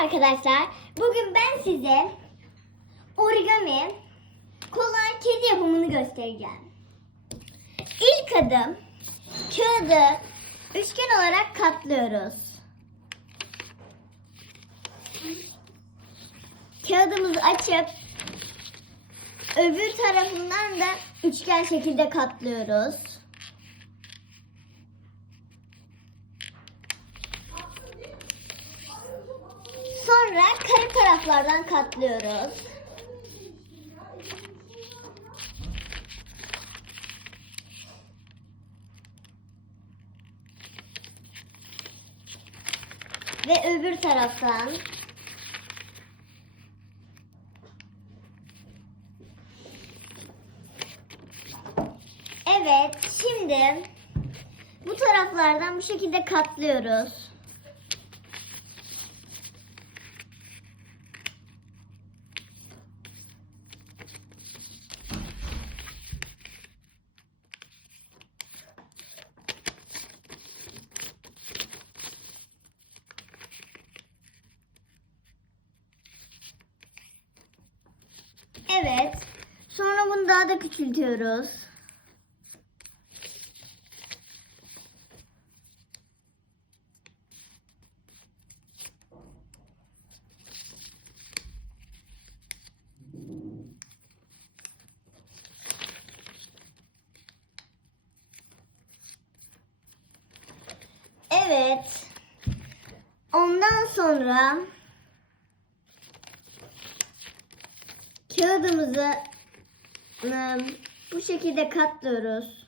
arkadaşlar. Bugün ben size origami kolay kedi yapımını göstereceğim. İlk adım kağıdı üçgen olarak katlıyoruz. Kağıdımızı açıp öbür tarafından da üçgen şekilde katlıyoruz. Sonra kare taraflardan katlıyoruz. Ve öbür taraftan Evet, şimdi bu taraflardan bu şekilde katlıyoruz. Evet. Sonra bunu daha da küçültüyoruz. Evet. Ondan sonra kağıdımızı ım, bu şekilde katlıyoruz.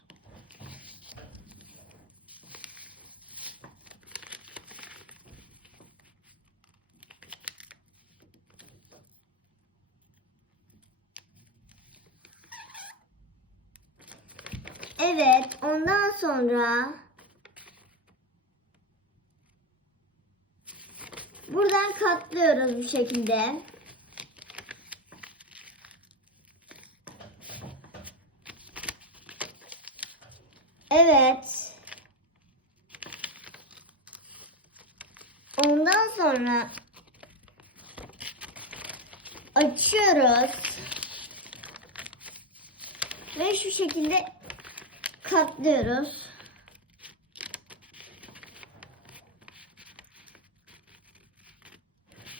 Evet, ondan sonra buradan katlıyoruz bu şekilde. Evet. Ondan sonra açıyoruz. Ve şu şekilde katlıyoruz.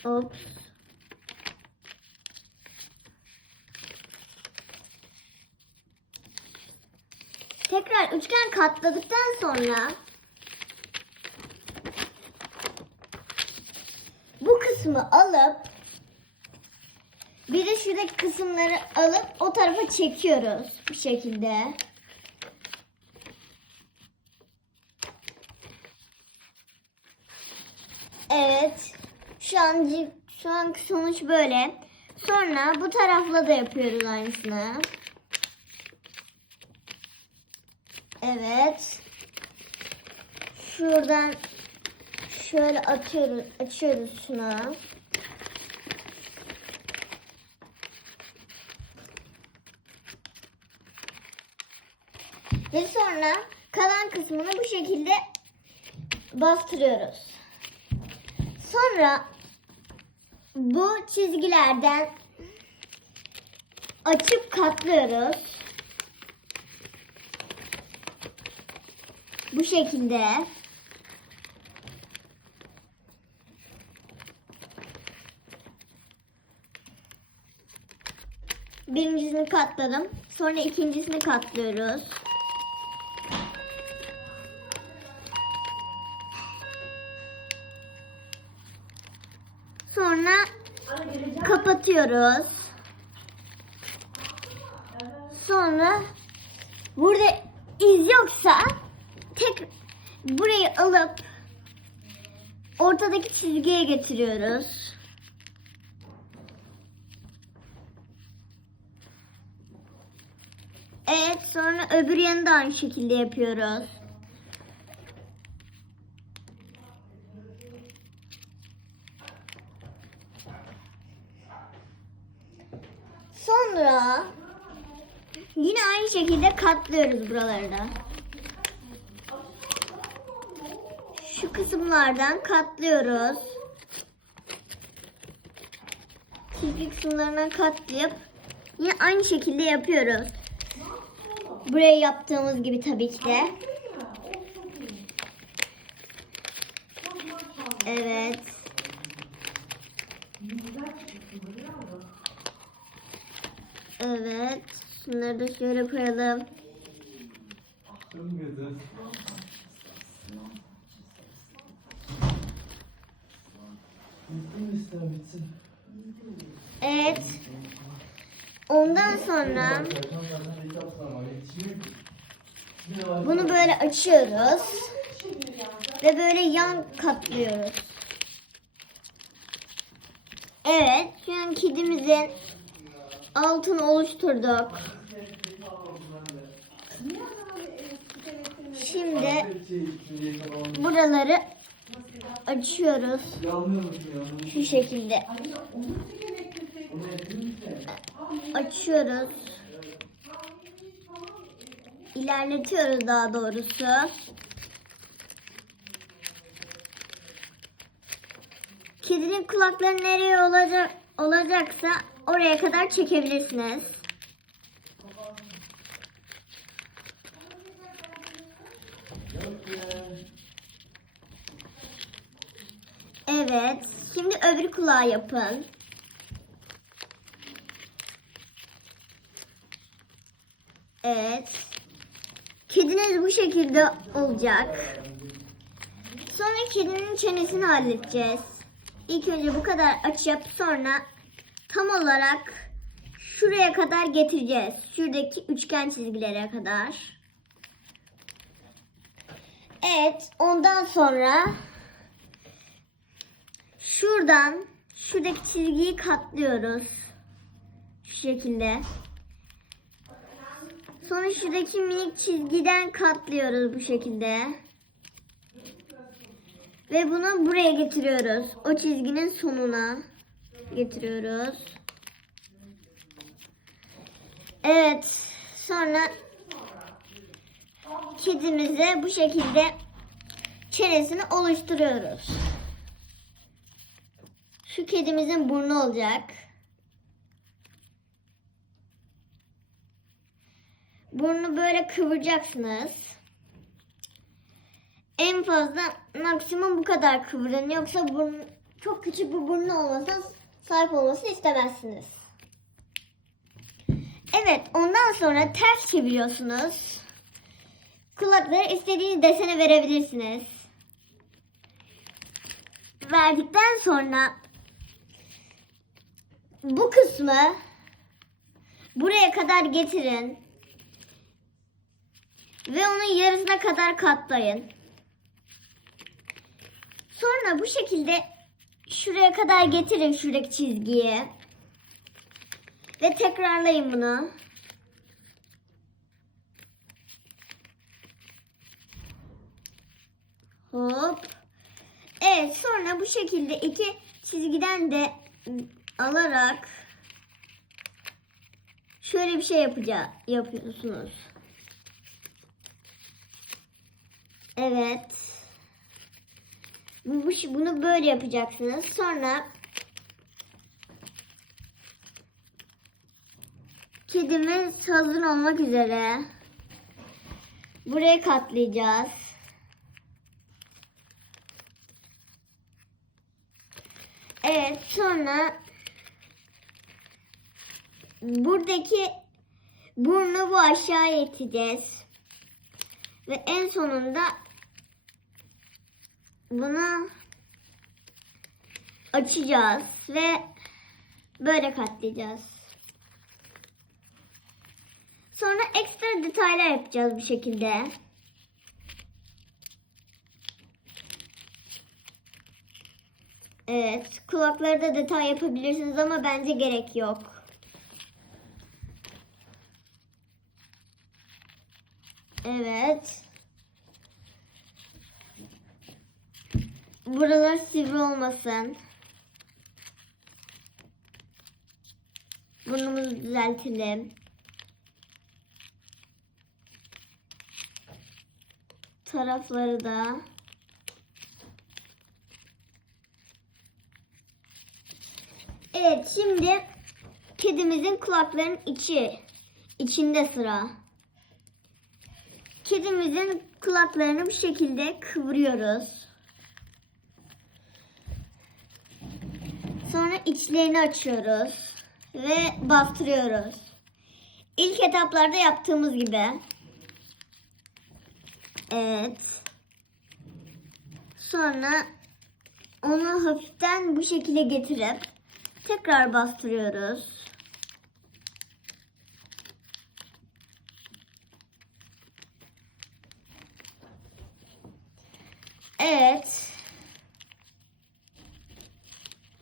Ops. Tekrar üçgen katladıktan sonra bu kısmı alıp bir de şuradaki kısımları alıp o tarafa çekiyoruz bu şekilde. Evet. Şu an şu anki sonuç böyle. Sonra bu tarafla da yapıyoruz aynısını. Evet. Şuradan şöyle atıyoruz, açıyoruz şunu. Ve sonra kalan kısmını bu şekilde bastırıyoruz. Sonra bu çizgilerden açıp katlıyoruz. Bu şekilde. Birincisini katladım. Sonra ikincisini katlıyoruz. Sonra kapatıyoruz. Sonra burada iz yoksa tek burayı alıp ortadaki çizgiye getiriyoruz. Evet sonra öbür yanı da aynı şekilde yapıyoruz. Sonra yine aynı şekilde katlıyoruz buraları da. Şu kısımlardan katlıyoruz. kirpik kısımlarına katlayıp yine aynı şekilde yapıyoruz. Buraya yaptığımız gibi tabii ki de. Evet. Evet. Şunları da şöyle koyalım. Evet. Ondan sonra bunu böyle açıyoruz. Ve böyle yan katlıyoruz. Evet. Şu an kedimizin altını oluşturduk. Şimdi buraları açıyoruz. Şu şekilde. Açıyoruz. İlerletiyoruz daha doğrusu. Kedinin kulakları nereye olacak, olacaksa oraya kadar çekebilirsiniz. Evet. Şimdi öbür kulağı yapın. Evet. Kediniz bu şekilde olacak. Sonra kedinin çenesini halledeceğiz. İlk önce bu kadar açıp sonra tam olarak şuraya kadar getireceğiz. Şuradaki üçgen çizgilere kadar. Evet, ondan sonra şuradan şuradaki çizgiyi katlıyoruz. Şu şekilde. Sonra şuradaki minik çizgiden katlıyoruz bu şekilde. Ve bunu buraya getiriyoruz. O çizginin sonuna getiriyoruz. Evet. Sonra kedimize bu şekilde çenesini oluşturuyoruz. Şu kedimizin burnu olacak. Burnu böyle kıvıracaksınız. En fazla maksimum bu kadar kıvırın. Yoksa burun, çok küçük bir burnu olmasa sahip olmasını istemezsiniz. Evet ondan sonra ters çeviriyorsunuz. Kulakları istediğiniz desene verebilirsiniz. Verdikten sonra bu kısmı buraya kadar getirin. Ve onun yarısına kadar katlayın. Sonra bu şekilde şuraya kadar getirin şuradaki çizgiyi. Ve tekrarlayın bunu. Hop. Evet sonra bu şekilde iki çizgiden de alarak şöyle bir şey yapacağız yapıyorsunuz. Evet. Bu, bunu böyle yapacaksınız. Sonra kedimiz hazır olmak üzere. Buraya katlayacağız. Evet sonra buradaki burnu bu aşağıya iteceğiz. Ve en sonunda bunu açacağız ve böyle katlayacağız. Sonra ekstra detaylar yapacağız bu şekilde. Evet, kulakları da detay yapabilirsiniz ama bence gerek yok. Evet. Buralar sivri olmasın. Burnumuzu düzeltelim. Tarafları da. Evet şimdi kedimizin kulaklarının içi içinde sıra. Kedimizin kulaklarını bu şekilde kıvırıyoruz. Sonra içlerini açıyoruz ve bastırıyoruz. İlk etaplarda yaptığımız gibi. Evet. Sonra onu hafiften bu şekilde getirip tekrar bastırıyoruz. Evet.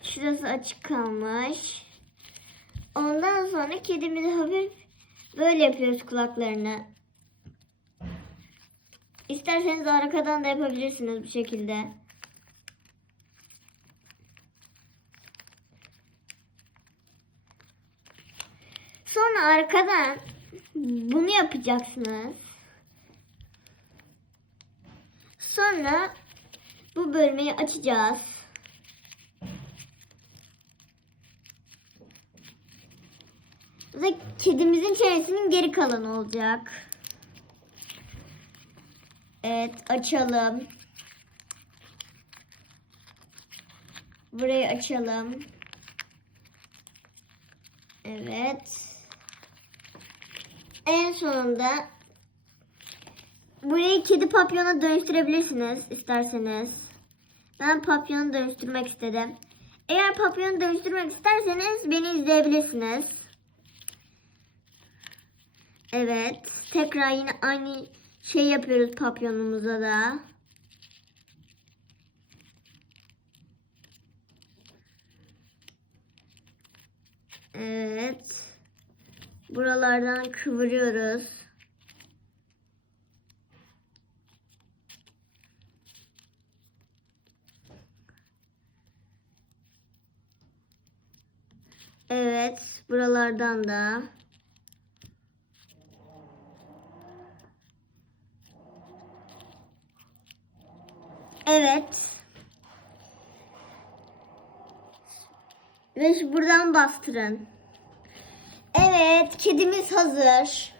Şurası açık kalmış. Ondan sonra kedimizi hafif böyle yapıyoruz kulaklarını. İsterseniz arkadan da yapabilirsiniz bu şekilde. Sonra arkadan bunu yapacaksınız. Sonra bu bölmeyi açacağız. Ve kedimizin çenesinin geri kalanı olacak. Evet açalım. Burayı açalım. Evet. En sonunda burayı kedi papyona dönüştürebilirsiniz isterseniz. Ben papyonu dönüştürmek istedim. Eğer papyonu dönüştürmek isterseniz beni izleyebilirsiniz. Evet. Tekrar yine aynı şey yapıyoruz papyonumuza da. Evet. Buralardan kıvırıyoruz. Evet, buralardan da. Evet. Ve buradan bastırın. Evet, kedimiz hazır.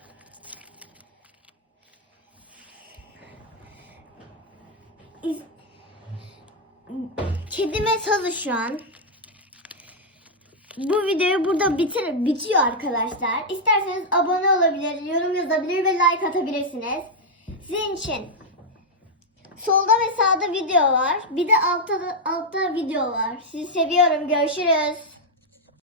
Kedimiz hazır şu an. Bu videoyu burada bitir bitiyor arkadaşlar. İsterseniz abone olabilir, yorum yazabilir ve like atabilirsiniz. Sizin için solda ve sağda video var. Bir de altta altta video var. Sizi seviyorum. Görüşürüz.